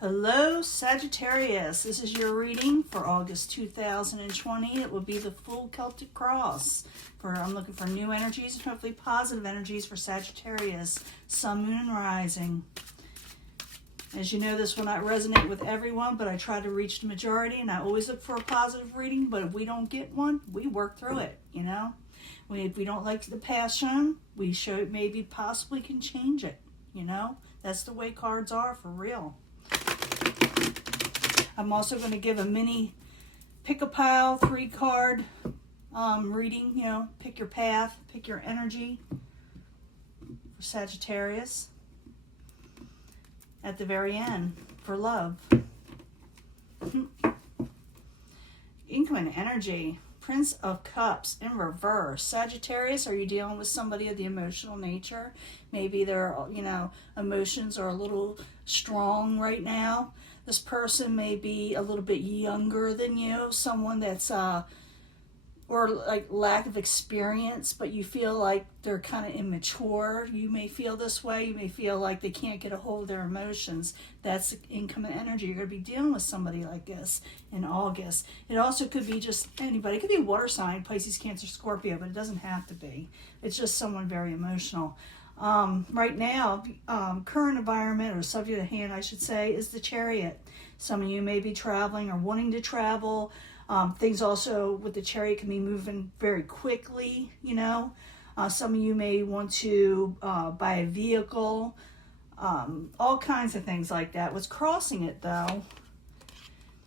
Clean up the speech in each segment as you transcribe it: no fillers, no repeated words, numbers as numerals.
Hello, Sagittarius. This is your reading for August 2020. It will be the full Celtic cross. I'm looking for new energies and hopefully positive energies for Sagittarius, Sun, Moon, and Rising. As you know, this will not resonate with everyone, but I try to reach the majority, and I always look for a positive reading, but if we don't get one, we work through it, you know? If we don't like the past shown, we maybe possibly can change it, you know? That's the way cards are, for real. I'm also going to give a mini pick-a-pile 3-card reading, you know, pick your path, pick your energy for Sagittarius at the very end for love. Incoming energy, Prince of Cups in reverse. Sagittarius, are you dealing with somebody of the emotional nature? Maybe their, you know, emotions are a little strong right now. This person may be a little bit younger than you, someone that's, or like lack of experience, but you feel like they're kind of immature. You may feel this way. You may feel like they can't get a hold of their emotions. That's incoming energy. You're going to be dealing with somebody like this in August. It also could be just anybody. It could be a water sign, Pisces, Cancer, Scorpio, but it doesn't have to be. It's just someone very emotional. Right now, current environment, or subject at hand, I should say, is the Chariot. Some of you may be traveling or wanting to travel. Things also with the Chariot can be moving very quickly, you know. Some of you may want to buy a vehicle, all kinds of things like that. What's crossing it, though,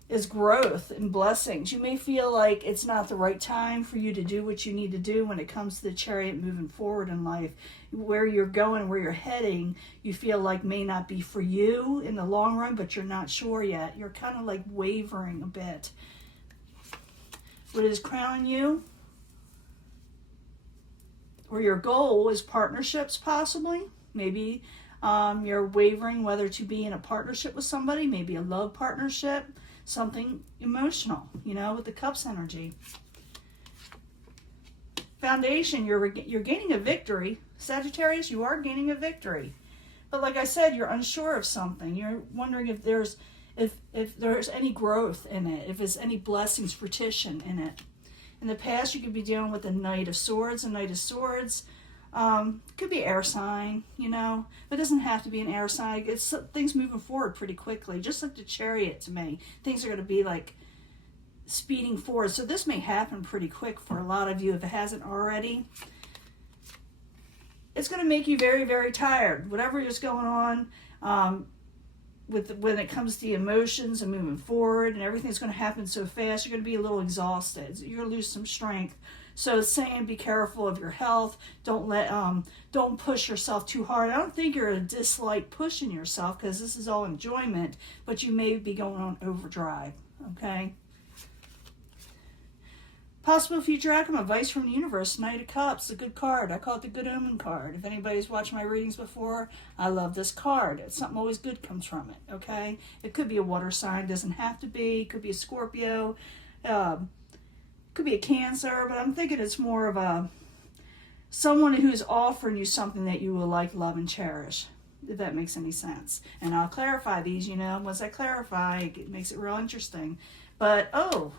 is growth and blessings. You may feel like it's not the right time for you to do what you need to do when it comes to the Chariot moving forward in life. Where you're going, where you're heading, you feel like may not be for you in the long run, but you're not sure yet. You're kind of like wavering a bit. What is crowning you, or your goal, is partnerships possibly. Maybe you're wavering whether to be in a partnership with somebody, maybe a love partnership, something emotional, you know, with the Cups energy. Foundation, you're gaining a victory. Sagittarius, you are gaining a victory. But like I said, you're unsure of something. You're wondering if there's any growth in it, if there's any blessings, fruition in it. In the past, you could be dealing with the Knight of Swords. A Knight of Swords could be air sign, you know. It doesn't have to be an air sign. It's things moving forward pretty quickly, just like the Chariot to me. Things are going to be like speeding forward. So this may happen pretty quick for a lot of you if it hasn't already. It's going to make you very, very tired. Whatever is going on, when it comes to the emotions and moving forward, and everything's going to happen so fast, you're going to be a little exhausted. You're going to lose some strength. So it's saying be careful of your health. Don't push yourself too hard. I don't think you're going to dislike pushing yourself, because this is all enjoyment, but you may be going on overdrive. Okay. Possible future outcome, advice from the universe, Knight of Cups, a good card. I call it the good omen card. If anybody's watched my readings before, I love this card. It's something always good comes from it, okay? It could be a water sign, doesn't have to be. It could be a Scorpio, could be a Cancer, but I'm thinking it's more of someone who's offering you something that you will like, love, and cherish, if that makes any sense. And I'll clarify these, you know. Once I clarify, it makes it real interesting. But,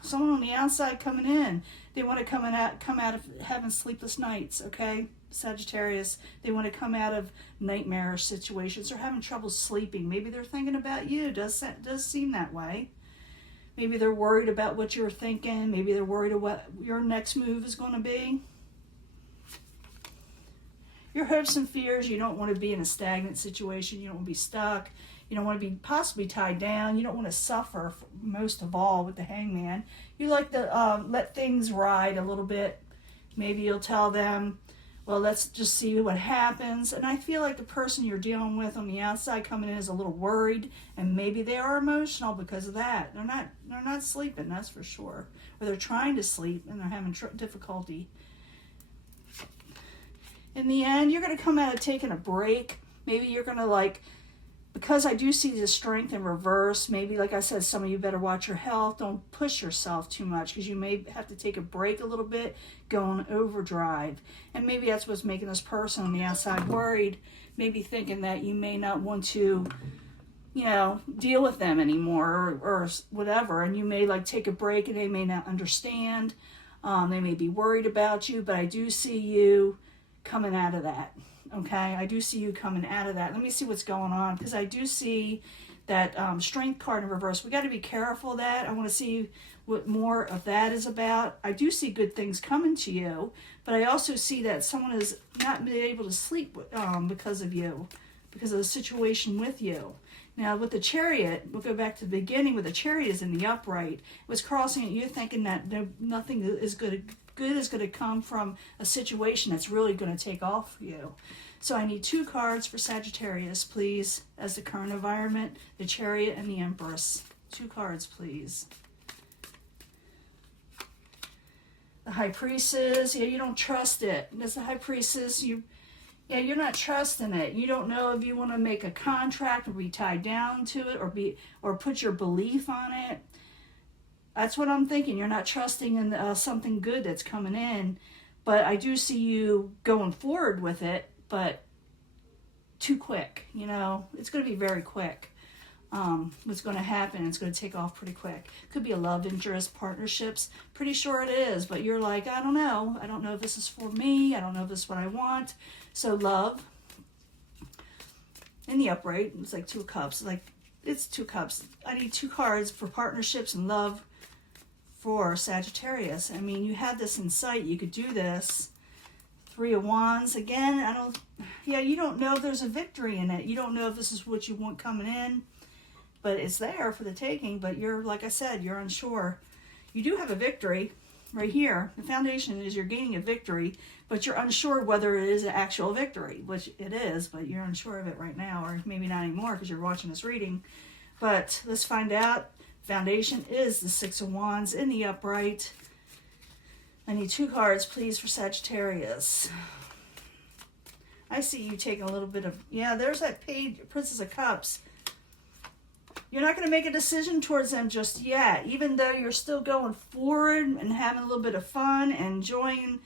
someone on the outside coming in. They want to come out of having sleepless nights, okay? Sagittarius, they want to come out of nightmarish situations or having trouble sleeping. Maybe they're thinking about you. Does seem that way. Maybe they're worried about what you're thinking. Maybe they're worried about what your next move is going to be. Your hopes and fears, you don't want to be in a stagnant situation. You don't want to be stuck. You don't want to be possibly tied down. You don't want to suffer, most of all, with the Hangman. You like to let things ride a little bit. Maybe you'll tell them, well, let's just see what happens. And I feel like the person you're dealing with on the outside coming in is a little worried, and maybe they are emotional because of that. They're not sleeping, that's for sure. Or they're trying to sleep and they're having difficulty. In the end, you're going to come out of taking a break. Maybe you're going to because I do see the strength in reverse, maybe, like I said, some of you better watch your health. Don't push yourself too much, because you may have to take a break a little bit, go on overdrive. And maybe that's what's making this person on the outside worried, maybe thinking that you may not want to you know, deal with them anymore, or whatever. And you may like take a break and they may not understand. They may be worried about you, but I do see you coming out of that. Okay, I do see you coming out of that. Let me see what's going on, because I do see that Strength card in reverse. We got to be careful of that. I want to see what more of that is about. I do see good things coming to you, but I also see that someone is not been able to sleep because of you, because of the situation with you. Now, with the Chariot, we'll go back to the beginning where the Chariot is in the upright. It was crossing at you, thinking that nothing is good is going to come from a situation that's really going to take off for you. So I need 2 cards for Sagittarius, please, as the current environment, the Chariot and the Empress. 2 cards, please. The High Priestess, yeah, you don't trust it. As the High Priestess, you're not trusting it. You don't know if you want to make a contract or be tied down to it, or put your belief on it. That's what I'm thinking. You're not trusting in something good that's coming in, but I do see you going forward with it, but too quick. You know, it's going to be very quick. What's going to happen? It's going to take off pretty quick. Could be a love interest, partnerships. Pretty sure it is, but you're like, I don't know. I don't know if this is for me. I don't know if this is what I want. So love in the upright. It's like 2 cups. Like, it's 2 cups. I need 2 cards for partnerships and love for Sagittarius. I mean, you had this in sight. You could do this. 3 of Wands. Again, you don't know if there's a victory in it. You don't know if this is what you want coming in, but it's there for the taking. But you're, like I said, you're unsure. You do have a victory right here. The foundation is you're gaining a victory, but you're unsure whether it is an actual victory, which it is, but you're unsure of it right now, or maybe not anymore because you're watching this reading. But let's find out. Foundation is the 6 of Wands in the upright. I need 2 cards, please, for Sagittarius. I see you taking a little bit of, there's that page, Princess of Cups. You're not going to make a decision towards them just yet, even though you're still going forward and having a little bit of fun and enjoying,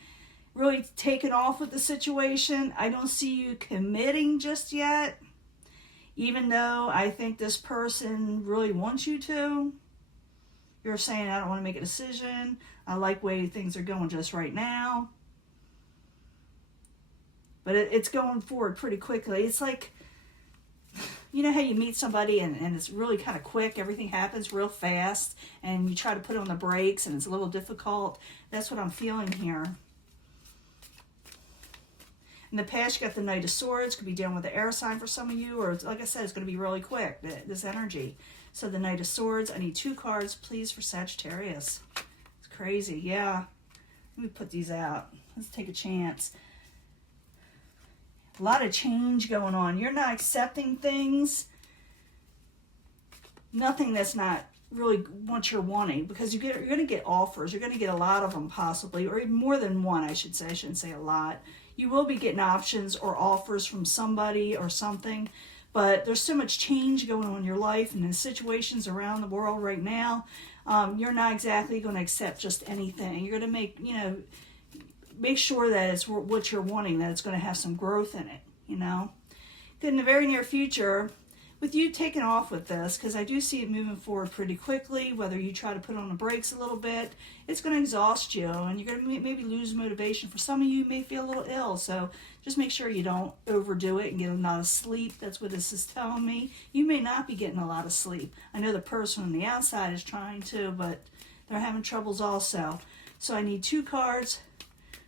really taking off with the situation. I don't see you committing just yet, even though I think this person really wants you to. You're saying, I don't want to make a decision. I like the way things are going just right now. But it's going forward pretty quickly. It's like, you know how you meet somebody and it's really kind of quick. Everything happens real fast. And you try to put on the brakes and it's a little difficult. That's what I'm feeling here. In the past, you got the Knight of Swords. Could be dealing with the air sign for some of you. Or, like I said, it's going to be really quick, this energy. So the Knight of Swords. I need 2 cards, please, for Sagittarius. It's crazy. Yeah. Let me put these out. Let's take a chance. A lot of change going on. You're not accepting things. Nothing that's not really what you're wanting, because you're going to get offers. You're going to get a lot of them possibly, or even more than one, I should say. I shouldn't say a lot. You will be getting options or offers from somebody or something, but there's so much change going on in your life and in situations around the world right now. You're not exactly going to accept just anything. You're going to make sure that it's what you're wanting, that it's going to have some growth in it, you know. Then in the very near future, with you taking off with this, because I do see it moving forward pretty quickly, whether you try to put on the brakes a little bit, it's going to exhaust you, and you're going to maybe lose motivation. For some of you, may feel a little ill, so just make sure you don't overdo it and get a lot of sleep. That's what this is telling me. You may not be getting a lot of sleep. I know the person on the outside is trying to, but they're having troubles also. So I need 2 cards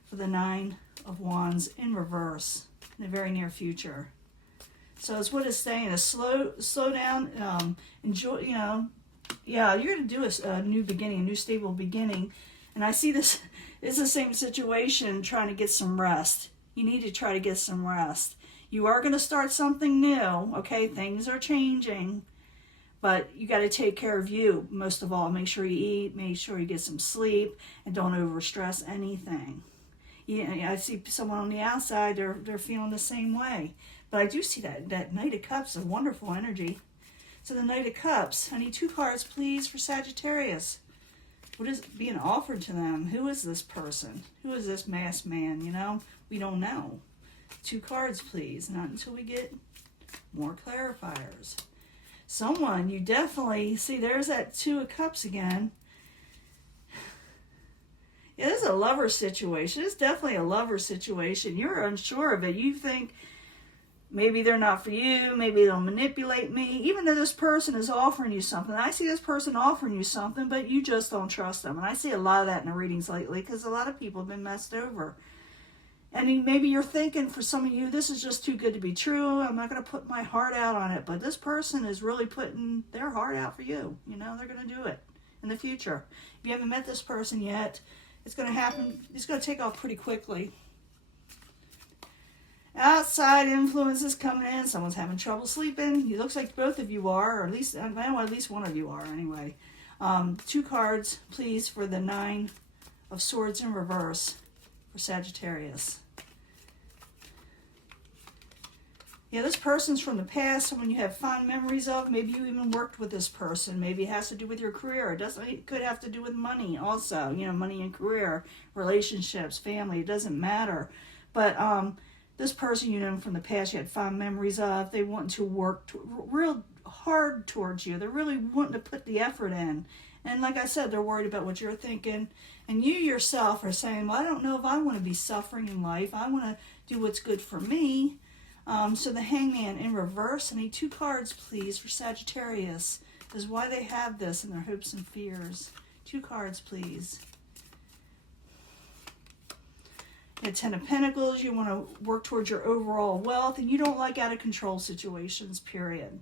for the 9 of Wands in reverse in the very near future. So it's what it's saying, is slow down, enjoy, you're going to do a new beginning, a new stable beginning. And I see this is the same situation, trying to get some rest. You need to try to get some rest. You are going to start something new, okay? Things are changing, but you got to take care of you, most of all. Make sure you eat, make sure you get some sleep, and don't overstress anything. I see someone on the outside, they're feeling the same way. But I do see that Knight of Cups, a wonderful energy. So the Knight of Cups, I need 2 cards, please, for Sagittarius. What is being offered to them? Who is this person? Who is this masked man, We don't know. 2 cards, please. Not until we get more clarifiers. someone you definitely see. There's that Two of Cups again. Yeah, this is a lover situation. It's definitely a lover situation. You're unsure of it. You think maybe they're not for you. Maybe they'll manipulate me. Even though this person is offering you something. I see this person offering you something, but you just don't trust them. And I see a lot of that in the readings lately because a lot of people have been messed over. And maybe you're thinking, for some of you, this is just too good to be true. I'm not going to put my heart out on it. But this person is really putting their heart out for you. You know, they're going to do it in the future. If you haven't met this person yet, it's going to happen. It's going to take off pretty quickly. Outside influences coming in. Someone's having trouble sleeping. It looks like both of you are, or at least, I know at least one of you are anyway. 2 cards, please, for the Nine of Swords in reverse for Sagittarius. Yeah, this person's from the past, someone you have fond memories of. Maybe you even worked with this person. Maybe it has to do with your career. It could have to do with money also. You know, money and career, relationships, family. It doesn't matter. But this person you know from the past, you had fond memories of. They want to work real hard towards you. They're really wanting to put the effort in. And like I said, they're worried about what you're thinking. And you yourself are saying, well, I don't know if I want to be suffering in life. I want to do what's good for me. So the Hangman in reverse. I need 2 cards, please, for Sagittarius. Is why they have this in their hopes and fears. 2 cards, please. You 10 of Pentacles. You want to work towards your overall wealth. And you don't like out of control situations, period.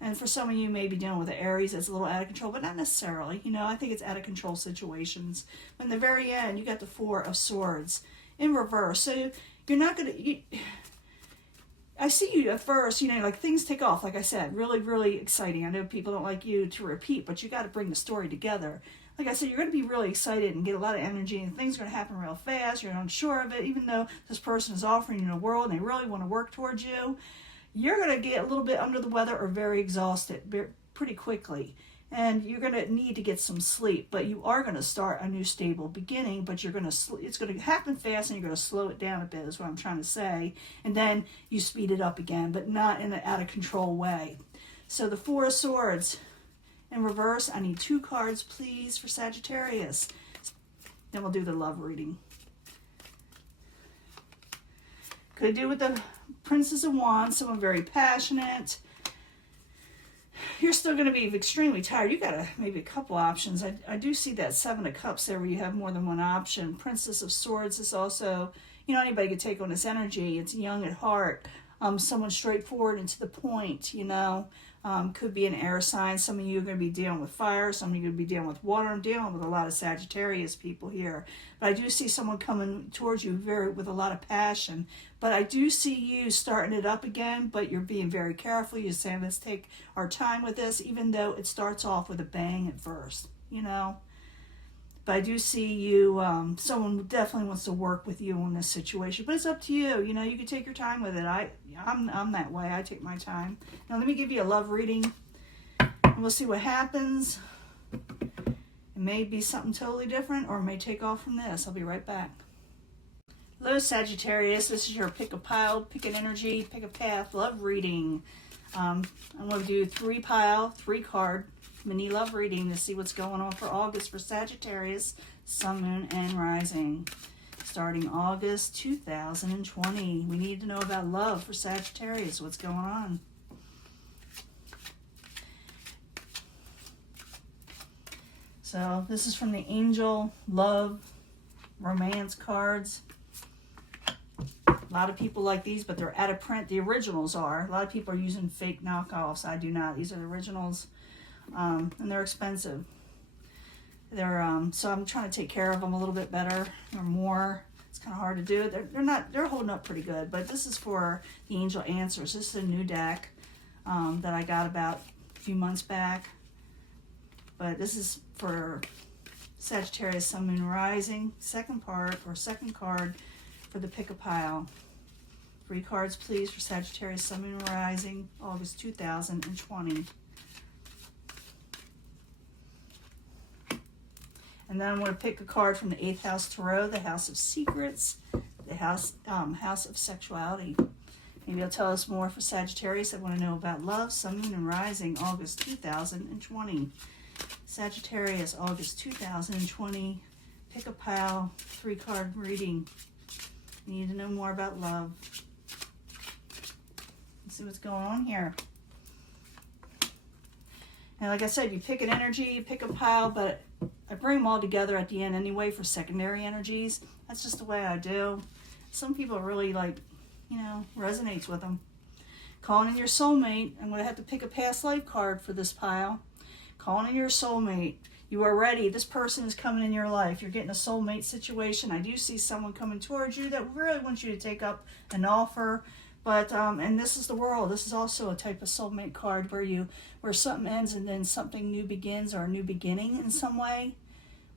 And for some of you, maybe dealing with the Aries, that's a little out of control, but not necessarily. You know, I think it's out of control situations. But in the very end, you got the 4 of Swords in reverse. So you're not going to... I see you at first, you know, like things take off, like I said, really, really exciting. I know people don't like you to repeat, but you got to bring the story together. Like I said, you're going to be really excited and get a lot of energy, and things are going to happen real fast. You're unsure of it, even though this person is offering you the world and they really want to work towards you. You're going to get a little bit under the weather or very exhausted pretty quickly. And you're going to need to get some sleep, but you are going to start a new stable beginning, but you're going to, it's going to happen fast and you're going to slow it down a bit is what I'm trying to say. And then you speed it up again, but not in an out of control way. So the 4 of Swords in reverse. I need 2 cards, please, for Sagittarius. Then we'll do the love reading. Could do with the Princess of Wands, someone very passionate. You're still going to be extremely tired. You got maybe a couple options. I do see that 7 of Cups there where you have more than one option. Princess of Swords is also, you know, anybody could take on this energy. It's young at heart. Someone straightforward and to the point, you know. Could be an air sign. Some of you are going to be dealing with fire. Some of you are going to be dealing with water. I'm dealing with a lot of Sagittarius people here. But I do see someone coming towards you with a lot of passion. But I do see you starting it up again, but you're being very careful. You're saying, let's take our time with this, even though it starts off with a bang at first, you know. But I do see you, someone definitely wants to work with you on this situation. But it's up to you. You know, you can take your time with it. I'm that way. I take my time. Now let me give you a love reading. And we'll see what happens. It may be something totally different or it may take off from this. I'll be right back. Hello, Sagittarius. This is your pick a pile, pick an energy, pick a path love reading. I'm going to do 3 pile, 3 card mini love reading to see what's going on for August for Sagittarius, Sun, Moon, and Rising. Starting August 2020. We need to know about love for Sagittarius. What's going on? So this is from the Angel Love Romance cards. A lot of people like these, but they're out of print. The originals are. A lot of people are using fake knockoffs. I do not. These are the originals. And they're expensive. They're so I'm trying to take care of them a little bit better or more. It's kind of hard to do. They're holding up pretty good, but this is for the Angel Answers. This is a new deck that I got about a few months back. But this is for Sagittarius, Sun, Moon, Rising. Second card for the pick a pile. 3 cards, please, for Sagittarius, Sun, Moon, Rising, August 2020. And then I'm going to pick a card from the 8th House Tarot, the House of Secrets, the House of Sexuality. Maybe it'll tell us more for Sagittarius that want to know about love, Sun, Moon, and Rising, August 2020. Sagittarius, August 2020. Pick a pile, 3-card reading. You need to know more about love. Let's see what's going on here. And like I said, you pick an energy, you pick a pile, but I bring them all together at the end anyway for secondary energies. That's just the way I do. Some people really resonates with them. Calling in your soulmate. I'm going to have to pick a past life card for this pile. Calling in your soulmate. You are ready. This person is coming in your life. You're getting a soulmate situation. I do see someone coming towards you that really wants you to take up an offer. But, and this is the World. This is also a type of soulmate card where something ends and then something new begins, or a new beginning in some way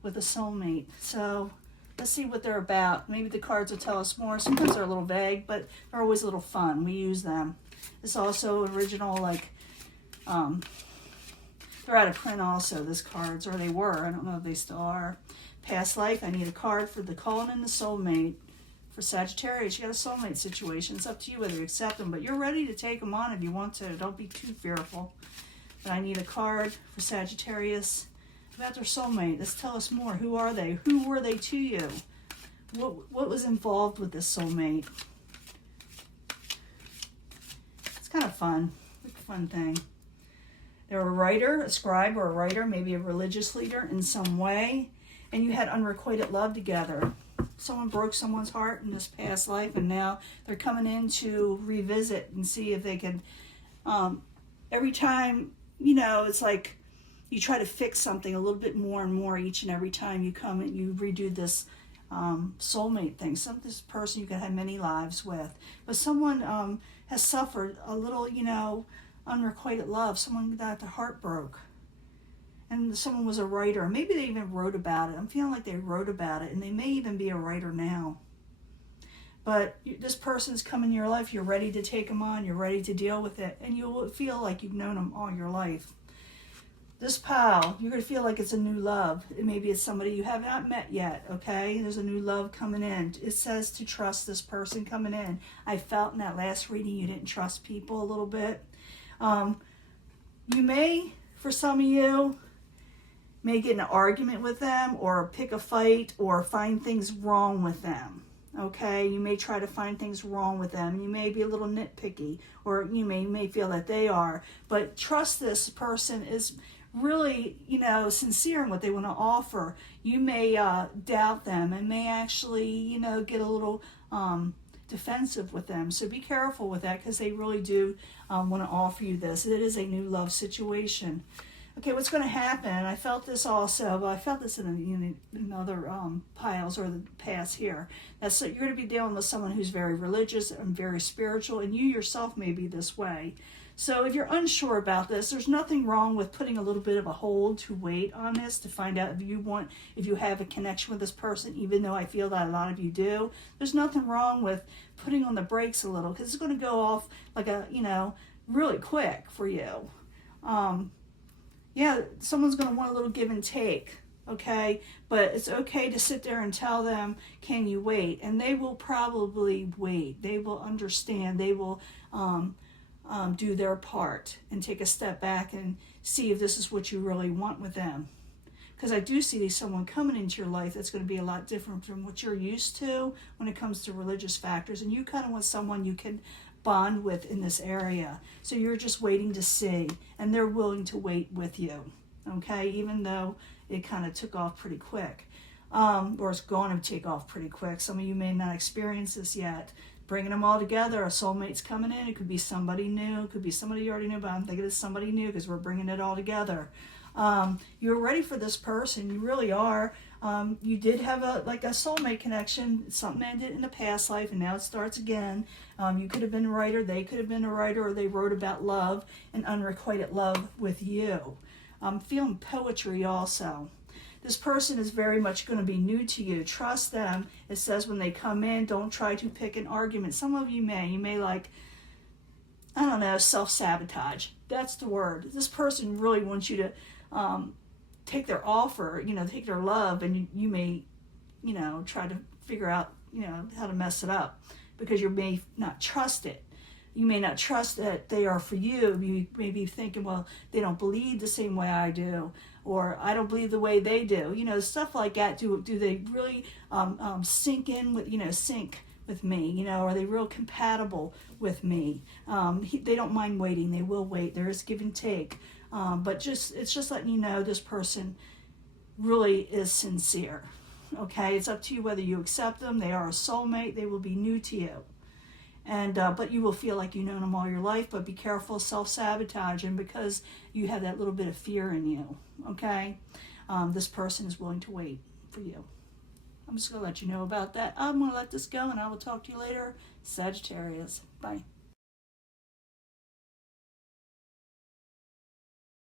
with a soulmate. So let's see what they're about. Maybe the cards will tell us more. Sometimes they're a little vague, but they're always a little fun. We use them. It's also original, they're out of print also, these cards, or they were. I don't know if they still are. Past life, I need a card for the calling in the soulmate. For Sagittarius, you got a soulmate situation. It's up to you whether you accept them, but you're ready to take them on if you want to. Don't be too fearful. But I need a card for Sagittarius about their soulmate. Let's tell us more. Who are they? Who were they to you? What was involved with this soulmate? It's kind of fun. It's a fun thing. They're a writer, a scribe or a writer, maybe a religious leader in some way, and you had unrequited love together. Someone broke someone's heart in this past life, and now they're coming in to revisit and see if they can, every time, it's like you try to fix something a little bit more and more each and every time you come and you redo this soulmate thing. This person you could have many lives with, but someone has suffered a little, unrequited love. Someone got their heart broke. And someone was a writer. Maybe they even wrote about it. I'm feeling like they wrote about it, and they may even be a writer now. But this person's come in your life. You're ready to take them on. You're ready to deal with it. And you'll feel like you've known them all your life. This pile, you're going to feel like it's a new love. Maybe it's somebody you have not met yet, okay? There's a new love coming in. It says to trust this person coming in. I felt in that last reading you didn't trust people a little bit. You may, for some of you, may get in an argument with them or pick a fight or find things wrong with them, okay? You may try to find things wrong with them. You may be a little nitpicky, or you may feel that they are. But trust this person is really, sincere in what they want to offer. You may doubt them and may actually, get a little defensive with them. So be careful with that, because they really do want to offer you this. It is a new love situation. Okay, what's going to happen? I felt this also, but I felt this in other piles or the past here. You're going to be dealing with someone who's very religious and very spiritual, and you yourself may be this way. So if you're unsure about this, there's nothing wrong with putting a little bit of a hold to wait on this to find out if you have a connection with this person, even though I feel that a lot of you do. There's nothing wrong with putting on the brakes a little, because it's going to go off like really quick for you. Yeah, someone's going to want a little give and take, okay? But it's okay to sit there and tell them, can you wait? And they will probably wait. They will understand. They will do their part and take a step back and see if this is what you really want with them. Because I do see someone coming into your life that's going to be a lot different from what you're used to when it comes to religious factors. And you kind of want someone you can bond with in this area. So you're just waiting to see, and they're willing to wait with you, okay? Even though it kind of took off pretty quick, or it's going to take off pretty quick. Some of you may not experience this yet. Bringing them all together, a soulmate's coming in. It could be somebody new. It could be somebody you already knew, but I'm thinking it's somebody new because we're bringing it all together. You're ready for this person. You really are. You did have a soulmate connection. Something ended in a past life, and now it starts again. You could have been a writer. They could have been a writer, or they wrote about love and unrequited love with you. I'm feeling poetry also. This person is very much going to be new to you. Trust them. It says when they come in, don't try to pick an argument. Some of you may. You may self-sabotage. That's the word. This person really wants you to take their offer, take their love, and you may, try to figure out, how to mess it up because you may not trust it. you may not trust that they are for you. You may be thinking, well, they don't believe the same way I do, or I don't believe the way they do. You know, stuff like that. Do they really sync in with, sync with me? You know, are they real compatible with me? They don't mind waiting. They will wait. There is give and take. But it's just letting you know this person really is sincere. Okay, it's up to you whether you accept them. They are a soulmate. They will be new to you. And but you will feel like you've known them all your life, but be careful of self-sabotaging because you have that little bit of fear in you, okay? This person is willing to wait for you. I'm just going to let you know about that. I'm going to let this go, and I will talk to you later. Sagittarius. Bye.